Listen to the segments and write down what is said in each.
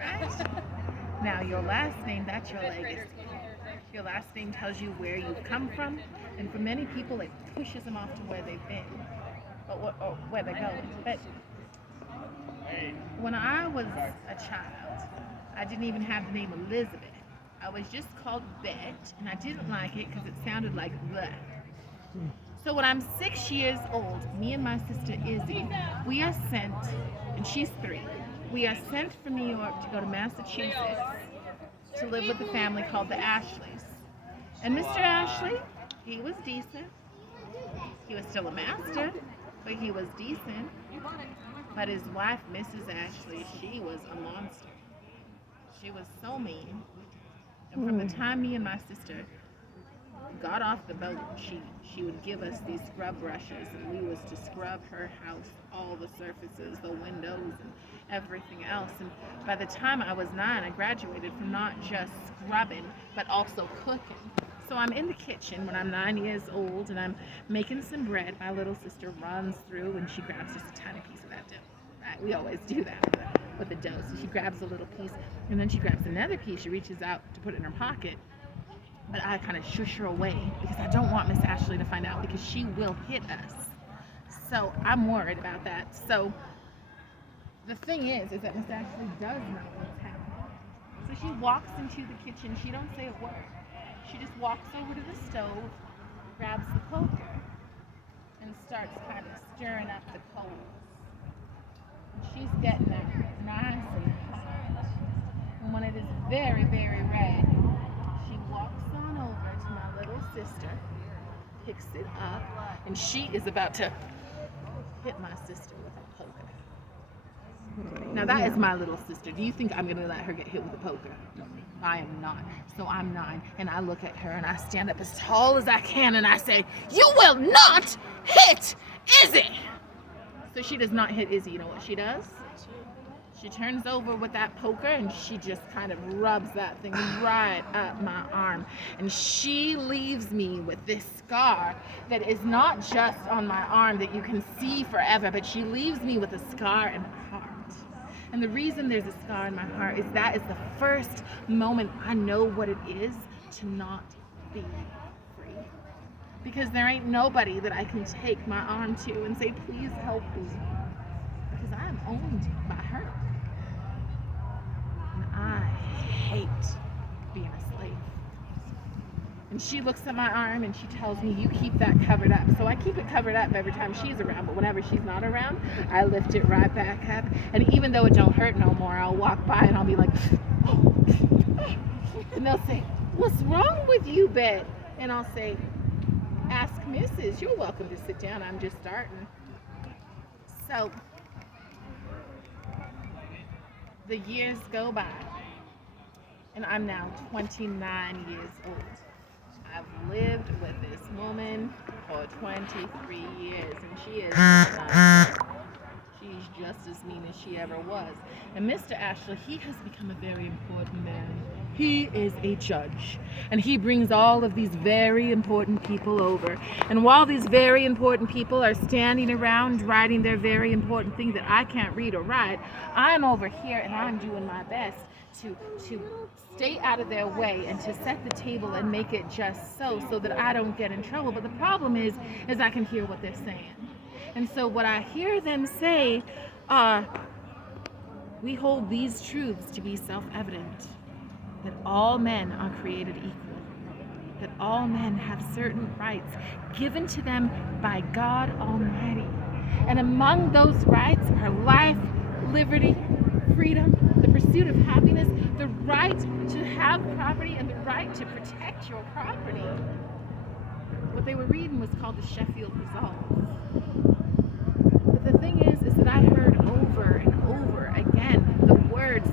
right? Now, your last name, that's your legacy. Your last name tells you where you've come from, and for many people, it pushes them off to where they've been, or where they're going. But when I was a child, I didn't even have the name Elizabeth. I was just called Bet, and I didn't like it because it sounded like bleh. So when I'm 6 years old, me and my sister Izzy, we are sent, and she's 3, we are sent from New York to go to Massachusetts to live with a family called the Ashleys. And Mr. Ashley, he was decent. He was still a master, but he was decent. But his wife, Mrs. Ashley, she was a monster. She was so mean. And from the time me and my sister got off the boat, she would give us these scrub brushes, and we was to scrub her house, all the surfaces, the windows, and everything else. And by the time I was 9, I graduated from not just scrubbing, but also cooking. So I'm in the kitchen when I'm 9 years old, and I'm making some bread. My little sister runs through, and she grabs just a tiny piece of that dough. Right? We always do that with the dough. So she grabs a little piece, and then she grabs another piece. She reaches out to put it in her pocket. But I kind of shush her away because I don't want Miss Ashley to find out, because she will hit us. So I'm worried about that. So the thing is that Miss Ashley does know what's happening. So she walks into the kitchen. She don't say a word. She just walks over to the stove, grabs the poker, and starts kind of stirring up the coals. And she's getting that nice and hot. And when it is very, very red, she walks on over to my little sister, picks it up, and she is about to hit my sister with a poker. Now that is my little sister. Do you think I'm going to let her get hit with a poker? I am not. So I'm 9, and I look at her, and I stand up as tall as I can, and I say, "You will not hit Izzy!" So she does not hit Izzy. You know what she does? She turns over with that poker, and she just kind of rubs that thing right up my arm. And she leaves me with this scar that is not just on my arm that you can see forever, but she leaves me with a scar in her heart. And the reason there's a scar in my heart is that is the first moment I know what it is to not be free. Because there ain't nobody that I can take my arm to and say, "Please help me." Because I am owned by her. I hate being a slave. And she looks at my arm and she tells me, "You keep that covered up." So I keep it covered up every time she's around, but whenever she's not around, I lift it right back up. And even though it don't hurt no more, I'll walk by and I'll be like, "Oh." And they'll say, "What's wrong with you, Bet?" And I'll say, "Ask Mrs. You're welcome to sit down. I'm just starting." So the years go by, and I'm now 29 years old. I've lived with this woman for 23 years, and she is not, she's just as mean as she ever was. And Mr. Ashley, he has become a very important man. He is a judge, and he brings all of these very important people over. And while these very important people are standing around writing their very important thing that I can't read or write, I'm over here and I'm doing my best to stay out of their way and to set the table and make it just so that I don't get in trouble. But the problem is I can hear what they're saying. And so what I hear them say are, "We hold these truths to be self-evident, that all men are created equal, that all men have certain rights given to them by God Almighty. And among those rights are life, liberty, freedom, the pursuit of happiness, the right to have property, and the right to protect your property." What they were reading was called the Sheffield Resolve. But the thing is that I heard over and over again the words,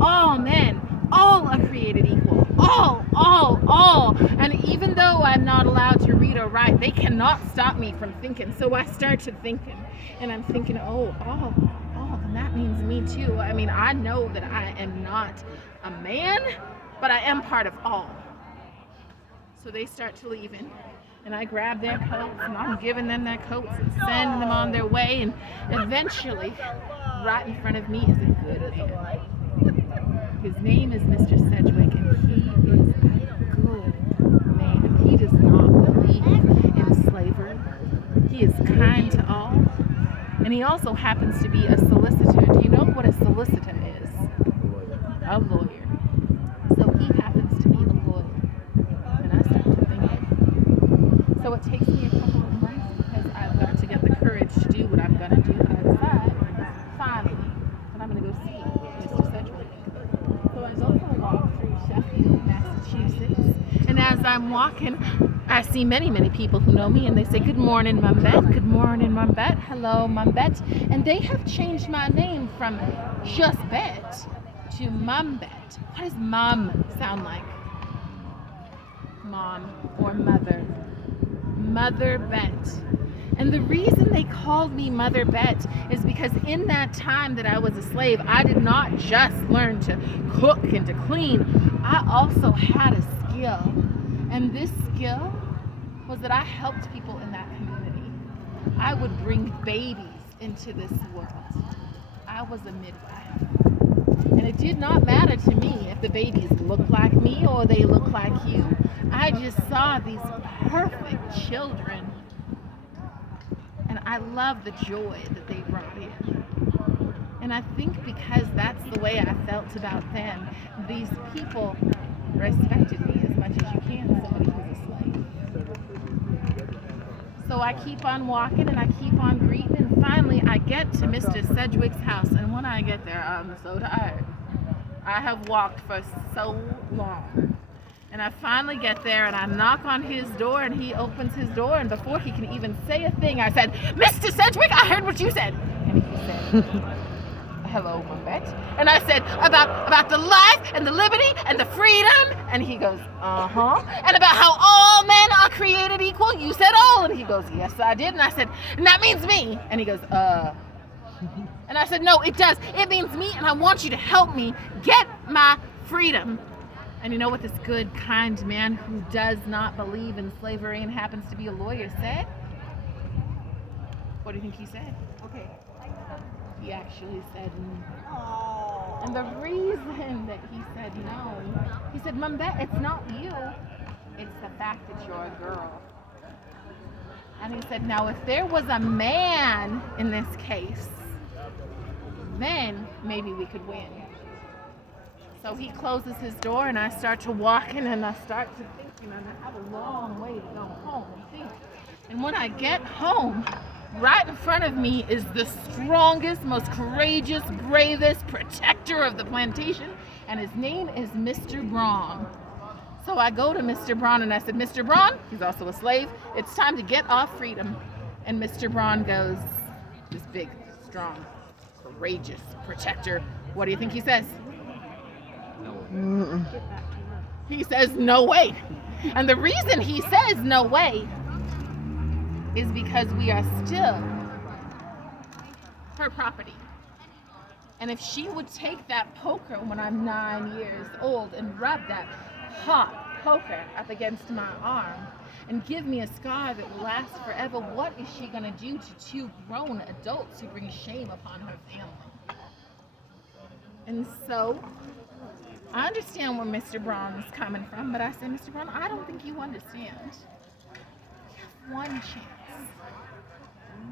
all men, all are created equal, all. And even though I'm not allowed to read or write, they cannot stop me from thinking. So I started thinking, and I'm thinking, all, then that means me too. I mean, I know that I am not a man, but I am part of all. So they start to leaving, and I grab their coats, and I'm giving them their coats and sending them on their way, and eventually right in front of me is a good man. His name is Mr. Sedgwick, and he is a good man. He does not believe in slavery. He is kind to all, and he also happens to be a solicitor. Do you know what a solicitor is? A lawyer. So he happens to be a lawyer. And I start to think, so it takes me a couple of months because I've got to get the courage to do what I'm going to do. And I decide, finally, that I'm going to go see Mr. Sedgwick. So I go for a walk through Sheffield, Massachusetts. And as I'm walking, I see many, many people who know me, and they say, "Good morning, Mum Bet. Good morning, Mum Bet. Hello, Mum Bet." And they have changed my name from just Bet to Mum Bet. What does Mum sound like? Mom or mother. Mother Bet. And the reason they called me Mother Bet is because in that time that I was a slave, I did not just learn to cook and to clean. I also had a skill. And this skill was that I helped people in that community. I would bring babies into this world. I was a midwife. And it did not matter to me if the babies looked like me or they looked like you. I just saw these perfect children. And I love the joy that they brought in. And I think because that's the way I felt about them, these people respected me as much as you can somebody who's a slave. So I keep on walking and I keep on greeting, and finally I get to Mr. Sedgwick's house. And when I get there, I'm so tired. I have walked for so long. And I finally get there and I knock on his door and he opens his door, and before he can even say a thing, I said, "Mr. Sedgwick, I heard what you said." And he said, "Hello, Mum Bet." And I said, about the life and the liberty and the freedom. And he goes, "Uh-huh." And about how all men are created equal. You said all. And he goes, "Yes, I did." And I said, "And that means me." And he goes, And I said, "No, it does. It means me, and I want you to help me get my freedom." And you know what this good, kind man who does not believe in slavery and happens to be a lawyer said? What do you think he said? Okay. He actually said no. And the reason that he said no, he said, "Mum Bet, it's not you. It's the fact that you're a girl." And he said, now if there was a man in this case, then maybe we could win. So he closes his door and I start to walk in and I start to think, I have a long way to go home and think. And when I get home, right in front of me is the strongest, most courageous, bravest protector of the plantation, and his name is Mr. Braun. So I go to Mr. Braun and I said, "Mr. Braun," he's also a slave, "it's time to get off freedom." And Mr. Braun goes, this big, strong, courageous protector, what do you think he says? No. He says, "No way." And the reason he says no way is because we are still her property. And if she would take that poker when I'm 9 years old and rub that hot poker up against my arm and give me a scar that will last forever, what is she going to do to two grown adults who bring shame upon her family? And so I understand where Mr. Braun is coming from, but I said, "Mr. Braun, I don't think you understand. We have one chance.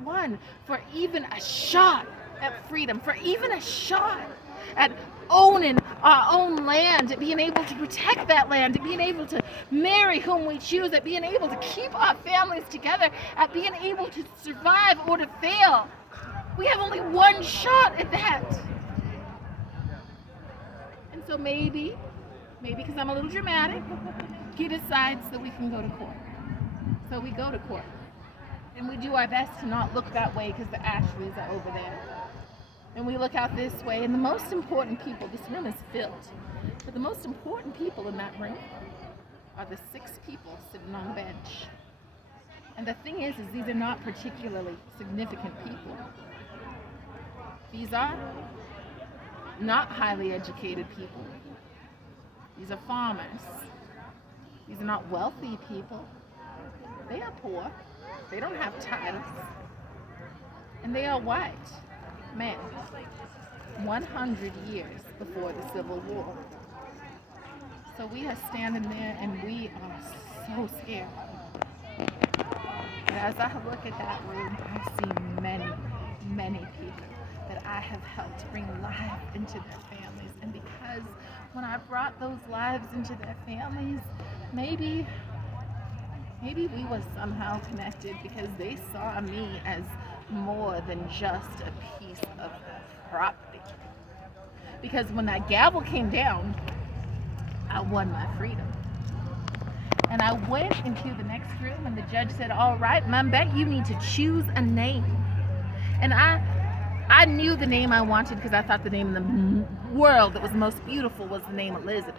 One for even a shot at freedom, for even a shot at owning our own land, at being able to protect that land, at being able to marry whom we choose, at being able to keep our families together, at being able to survive or to fail. We have only one shot at that." And so maybe because I'm a little dramatic, he decides that we can go to court. So we go to court. And we do our best to not look that way because the Ashleys are over there. And we look out this way, and the most important people, this room is filled, but the most important people in that room are the 6 people sitting on the bench. And the thing is these are not particularly significant people. These are not highly educated people. These are farmers. These are not wealthy people. They are poor. They don't have titles. And they are white. men 100 years before the Civil War. So we are standing there and we are so scared. And as I look at that room, I see many, many people that I have helped bring life into their families. And because when I brought those lives into their families, maybe we were somehow connected because they saw me as more than just a piece of property. Because when that gavel came down, I won my freedom. And I went into the next room and the judge said, all right, Mambet, you need to choose a name. And I knew the name I wanted because I thought the name in the world that was most beautiful was the name Elizabeth.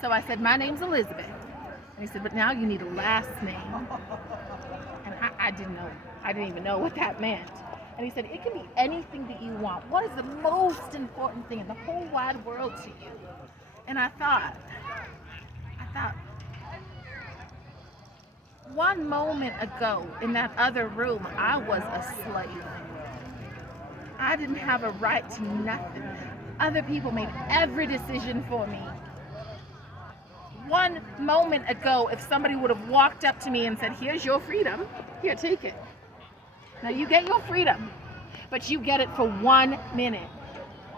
So I said, my name's Elizabeth. And he said, but now you need a last name. And I didn't even know what that meant. And he said, it can be anything that you want. What is the most important thing in the whole wide world to you? And I thought, one moment ago in that other room, I was a slave. I didn't have a right to nothing. Other people made every decision for me. One moment ago, if somebody would have walked up to me and said, here's your freedom, here, take it. Now you get your freedom, but you get it for 1 minute.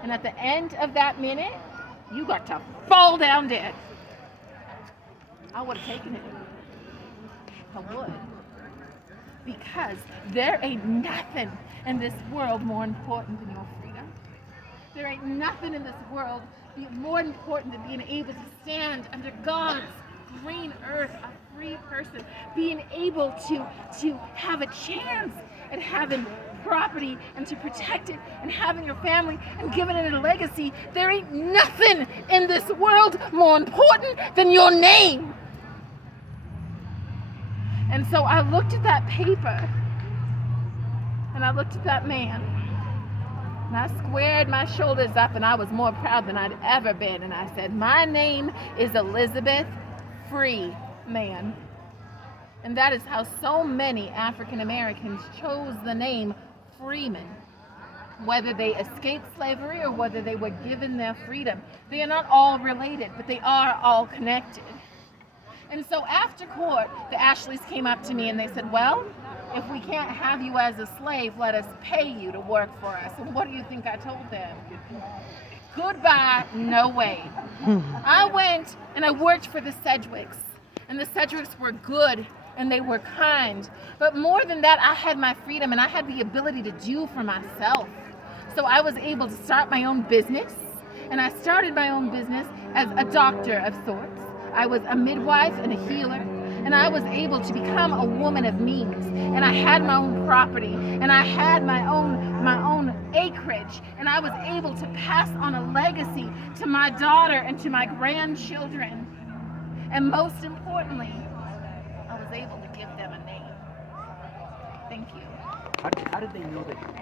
And at the end of that minute, you got to fall down dead. I would have taken it. I would. Because there ain't nothing in this world more important than your freedom. There ain't nothing in this world more important than being able to stand under God's green earth, a free person, being able to have a chance at having property and to protect it and having your family and giving it a legacy. There ain't nothing in this world more important than your name. And so I looked at that paper and I looked at that man and I squared my shoulders up and I was more proud than I'd ever been. And I said, my name is Elizabeth Freeman. And that is how so many African Americans chose the name Freeman. Whether they escaped slavery or whether they were given their freedom. They are not all related, but they are all connected. And so after court, the Ashleys came up to me and they said, well, if we can't have you as a slave, let us pay you to work for us. And what do you think I told them? Goodbye, no way. I went and I worked for the Sedgwicks. And the Sedgwicks were good and they were kind. But more than that, I had my freedom and I had the ability to do for myself. So I was able to start my own business. And I started my own business as a doctor of sorts. I was a midwife and a healer, and I was able to become a woman of means. And I had my own property, and I had my own acreage, and I was able to pass on a legacy to my daughter and to my grandchildren. And most importantly, I was able to give them a name. Thank you. How did they know that?